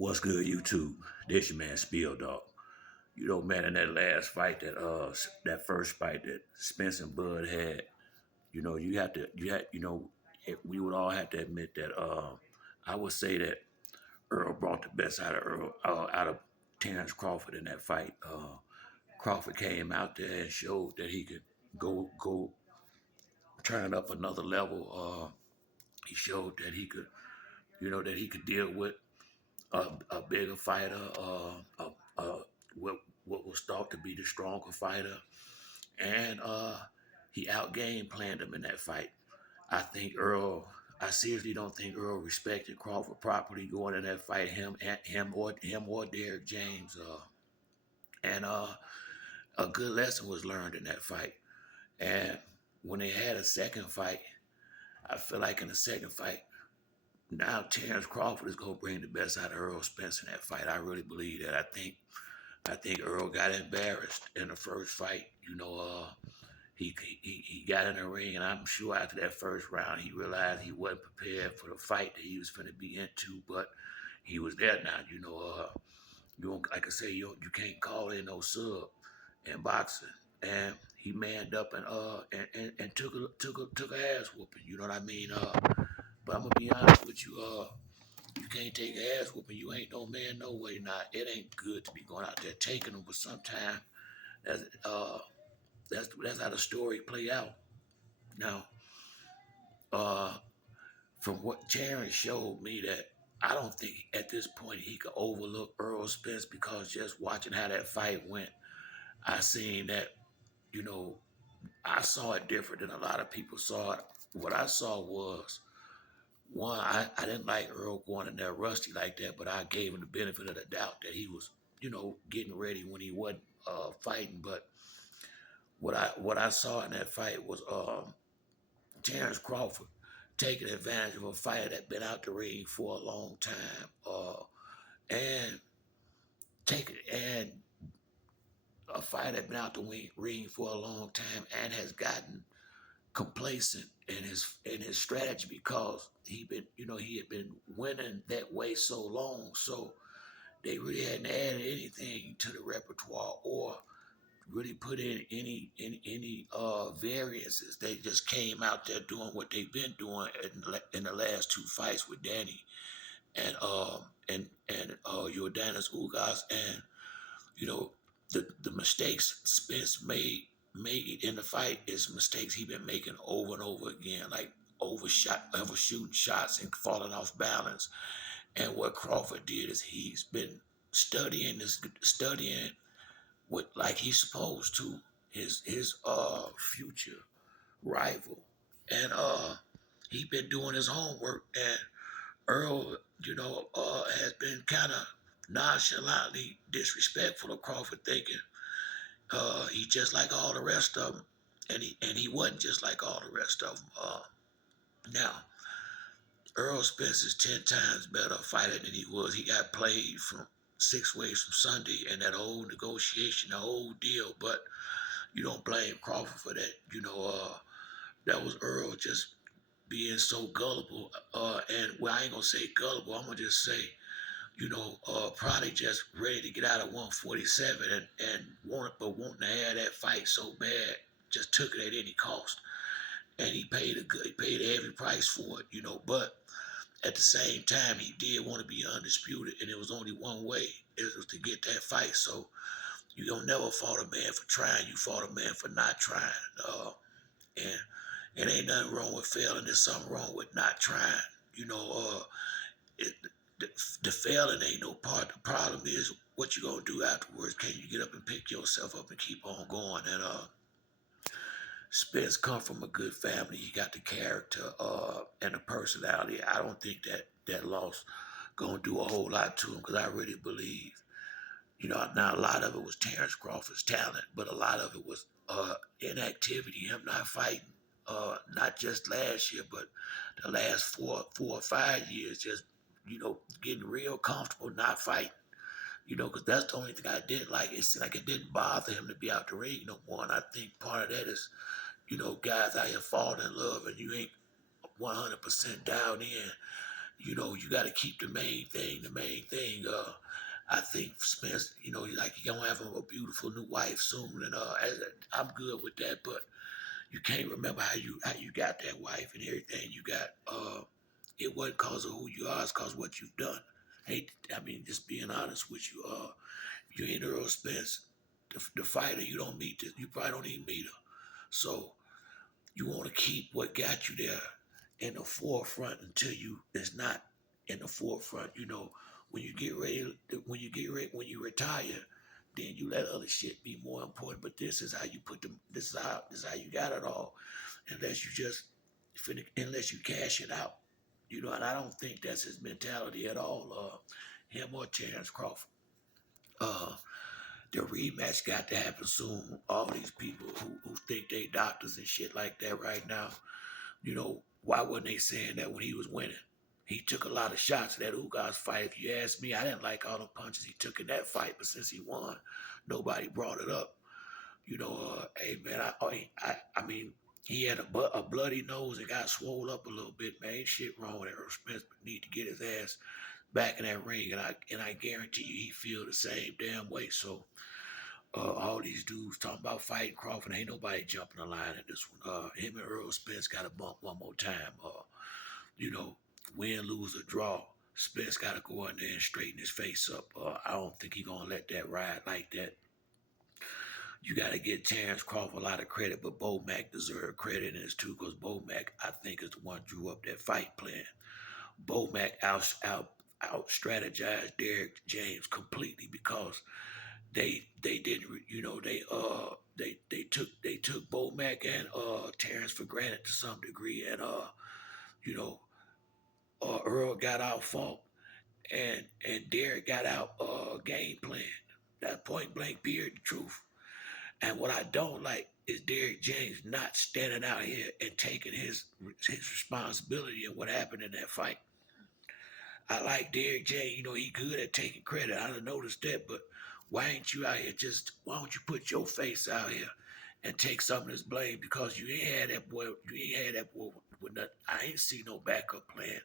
What's good, YouTube? This your man Spill Dog. Man, in that last fight that first fight that Spence and Bud had, we would all have to admit that I would say that Earl brought the best out of Terrence Crawford in that fight. Crawford came out there and showed that he could go turn up another level. He showed that he could, that he could deal with a bigger fighter, what what was thought to be the stronger fighter, and he outgame planned him in that fight. I think Earl. I seriously don't think Earl respected Crawford properly going in that fight. Him or Derrick James. And a good lesson was learned in that fight. And when they had a second fight, I feel like in the second fight, now Terrence Crawford is gonna bring the best out of Earl Spence in that fight. I really believe that. I think Earl got embarrassed in the first fight. He got in the ring, and I'm sure after that first round, he realized he wasn't prepared for the fight that he was going to be into. But he was there now. You don't, like I say, you can't call in no sub in boxing, and he manned up and took a ass whooping. You know what I mean? But I'm gonna be honest with you. You can't take an ass whooping. You ain't no man, no way. Not it ain't good to be going out there taking them. But sometimes that's that's how the story play out. Now, uh, from what Terrence showed me, that I don't think at this point he could overlook Earl Spence, because just watching how that fight went, I seen that you know I saw it different than a lot of people saw it. What I saw was, one, I didn't like Earl going in there rusty like that, but I gave him the benefit of the doubt that he was, getting ready when he wasn't fighting. But what I saw in that fight was Terrence Crawford taking advantage of a fighter that been out the ring for a long time, and and a fighter that been out the ring for a long time and has gotten complacent in his strategy, because he had been winning that way so long. So they really hadn't added anything to the repertoire or really put in any variances. They just came out there doing what they've been doing in the last two fights with Danny and Jordanis Ugas. And you know the mistakes Spence made in the fight is mistakes he been making over and over again, like overshooting shots and falling off balance. And what Crawford did is he's been studying what, like he's supposed to, his future rival. And he been doing his homework. And Earl, has been kind of nonchalantly disrespectful of Crawford, thinking he just like all the rest of them, and he wasn't just like all the rest of them. Now, Earl Spence is 10 times better fighter than he was. He got played from 6 ways from Sunday, and that whole negotiation, the whole deal. But you don't blame Crawford for that. That was Earl just being so gullible. And well, I ain't gonna say gullible. I'm gonna just say, probably just ready to get out of 147 and wanting to have that fight so bad, just took it at any cost. And he paid a heavy price for it. But at the same time, he did want to be undisputed, and it was only one way. It was to get that fight. So you don't never fault a man for trying. You fought a man for not trying. And it ain't nothing wrong with failing. There's something wrong with not trying. It, the failing ain't no part. The problem is what you gonna do afterwards. Can you get up and pick yourself up and keep on going? And Spence come from a good family. He got the character and the personality. I don't think that loss gonna do a whole lot to him, because I really believe, now a lot of it was Terrence Crawford's talent, but a lot of it was inactivity, him not fighting. Not just last year, but the last 4 or 5 years, just getting real comfortable not fighting. Because that's the only thing I didn't like. It seemed like it didn't bother him to be out the ring no more. And I think part of that is, guys out here falling in love and you ain't 100% down in. You got to keep the main thing. The main thing. I think Spence, like you're gonna have a beautiful new wife soon, and I'm good with that. But you can't remember how you got that wife and everything you got. It wasn't cause of who you are, it's cause of what you've done. I mean, just being honest with you. You ain't Earl Spence, the fighter. You don't meet this. You probably don't even meet her. So you want to keep what got you there in the forefront until it's not in the forefront. When you get ready, when you retire, then you let other shit be more important. But this is how you put them. This is how you got it all. Unless you just unless you cash it out. And I don't think that's his mentality at all. Him or Terrence Crawford. Uh, the rematch got to happen soon. All these people who think they doctors and shit like that right now, why wasn't they saying that when he was winning? He took a lot of shots in that Ugas fight. If you ask me, I didn't like all the punches he took in that fight, but since he won, nobody brought it up. Hey man, I mean, he had a bloody nose and got swole up a little bit, man. Ain't shit wrong with Errol Spence, but need to get his ass back in that ring, and I guarantee you he feel the same damn way. So all these dudes talking about fighting Crawford, ain't nobody jumping the line in this one. Him and Earl Spence got to bump one more time. You know, win, lose, or draw. Spence got to go in there and straighten his face up. I don't think he gonna let that ride like that. You got to get Terrence Crawford a lot of credit, but Bo Mack deserves credit in this too, because Bo Mack, I think, is the one drew up that fight plan. Bo Mack out strategized Derek James completely because they didn't they took Bo Mack and Terrence for granted to some degree, and you know Earl got out fought, and Derek got out game plan. That point blank period, the truth. And what I don't like is Derek James not standing out here and taking his responsibility and what happened in that fight. I like Derek James. He good at taking credit. I done noticed that, but why ain't you out here why don't you put your face out here and take some of this blame, because you ain't had that boy. You ain't had that boy with nothing. I ain't see no backup plan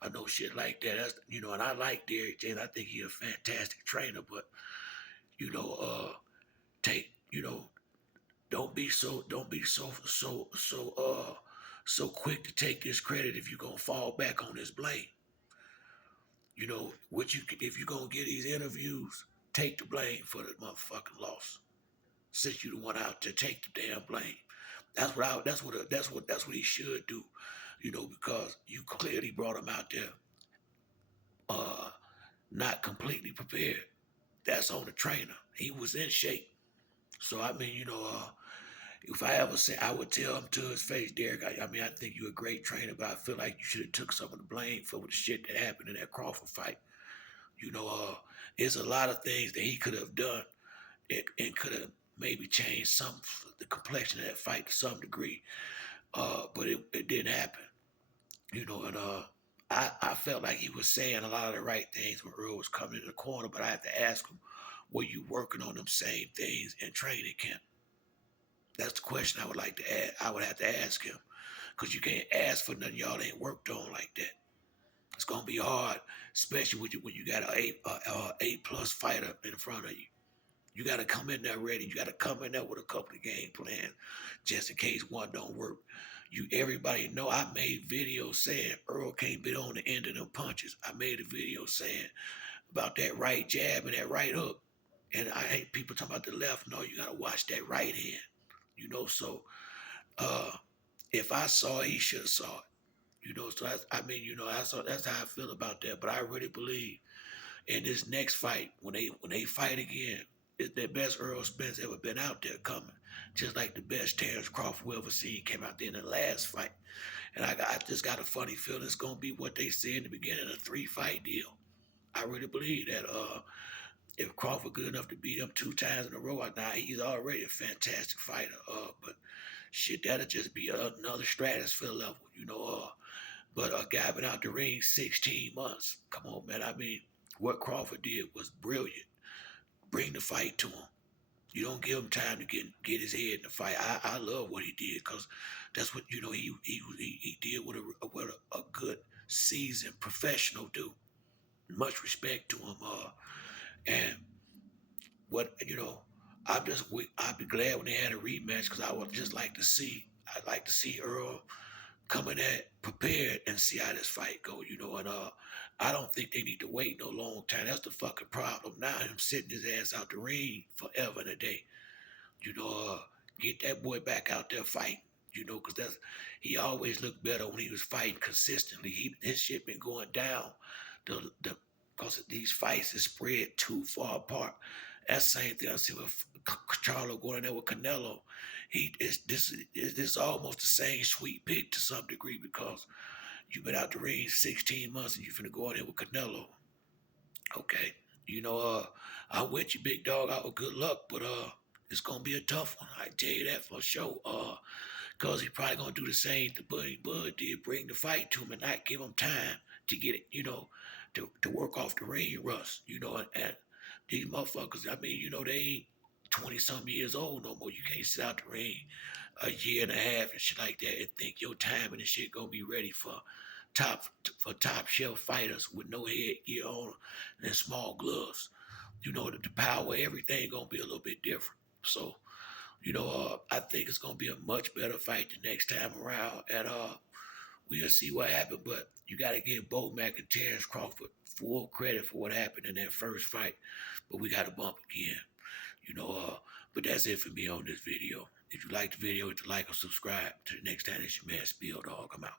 or no shit like that. And I like Derek James. I think he a fantastic trainer, but you know, take don't be so quick to take this credit if you're gonna fall back on this blame. If you're gonna get these interviews, take the blame for the motherfucking loss. Since you the one out to take the damn blame. That's what he should do. Because you clearly brought him out there uh not completely prepared. That's on the trainer. He was in shape. So I mean, if I ever say, I would tell him to his face, Derek. I mean, I think you're a great trainer, but I feel like you should have took some of the blame for the shit that happened in that Crawford fight. There's a lot of things that he could have done and could have maybe changed the complexion of that fight to some degree. But it didn't happen. And I felt like he was saying a lot of the right things when Earl was coming in the corner, but I had to ask him, were you working on them same things in training camp? That's the question I would like to ask. I would have to ask him, because you can't ask for nothing y'all ain't worked on like that. It's gonna be hard, especially when you got a plus fighter in front of you. You got to come in there ready. You got to come in there with a couple of game plans, just in case one don't work. Everybody know I made videos saying Earl can't be on the end of them punches. I made a video saying about that right jab and that right hook. And I hate people talking about the left. No, you got to watch that right hand. So uh, if I saw it, he should have saw it. So that's how I feel about that. But I really believe in this next fight, when they fight again, it's the best Earl Spence ever been out there coming. Just like the best Terrence Crawford we ever seen came out there in the last fight. And I just got a funny feeling it's gonna be what they said in the beginning of a 3-fight deal. I really believe that if Crawford good enough to beat him 2 times in a row, now he's already a fantastic fighter. But shit, that'll just be another stratosphere level, But a guy been out the ring 16 months. Come on, man. I mean, what Crawford did was brilliant. Bring the fight to him. You don't give him time to get his head in the fight. I love what he did, because that's what he did with a good seasoned professional dude. Much respect to him. And what I'd be glad when they had a rematch because I would just like to see. I'd like to see Earl coming at prepared and see how this fight go. And I don't think they need to wait no long time. That's the fucking problem now. Him sitting his ass out the ring forever and a day. You know, uh, get that boy back out there fighting. Because he always looked better when he was fighting consistently. His shit been going down. The because these fights is spread too far apart. That same thing I see with Charlo going in there with Canelo. This is almost the same sweet pig to some degree because you've been out the ring 16 months and you finna go in there with Canelo. Okay. I'm with you, big dog. Out with good luck, but it's gonna be a tough one. I tell you that for sure. Cause he probably gonna do the same to Bud did, bring the fight to him and not give him time to get it, to work off the ring rust, and these motherfuckers, I mean, they ain't 20 something years old no more. You can't sit out the ring a year and a half and shit like that and think your time and shit gonna be ready top shelf fighters with no headgear on and small gloves. The power, everything gonna be a little bit different. So, I think it's gonna be a much better fight the next time around, and we'll see what happens. But you gotta give Bo Mack and Terrence Crawford full credit for what happened in that first fight. But we gotta bump again. But that's it for me on this video. If you like the video, hit the like or subscribe. Till the next time, it's your man Spill Dog. I'm out.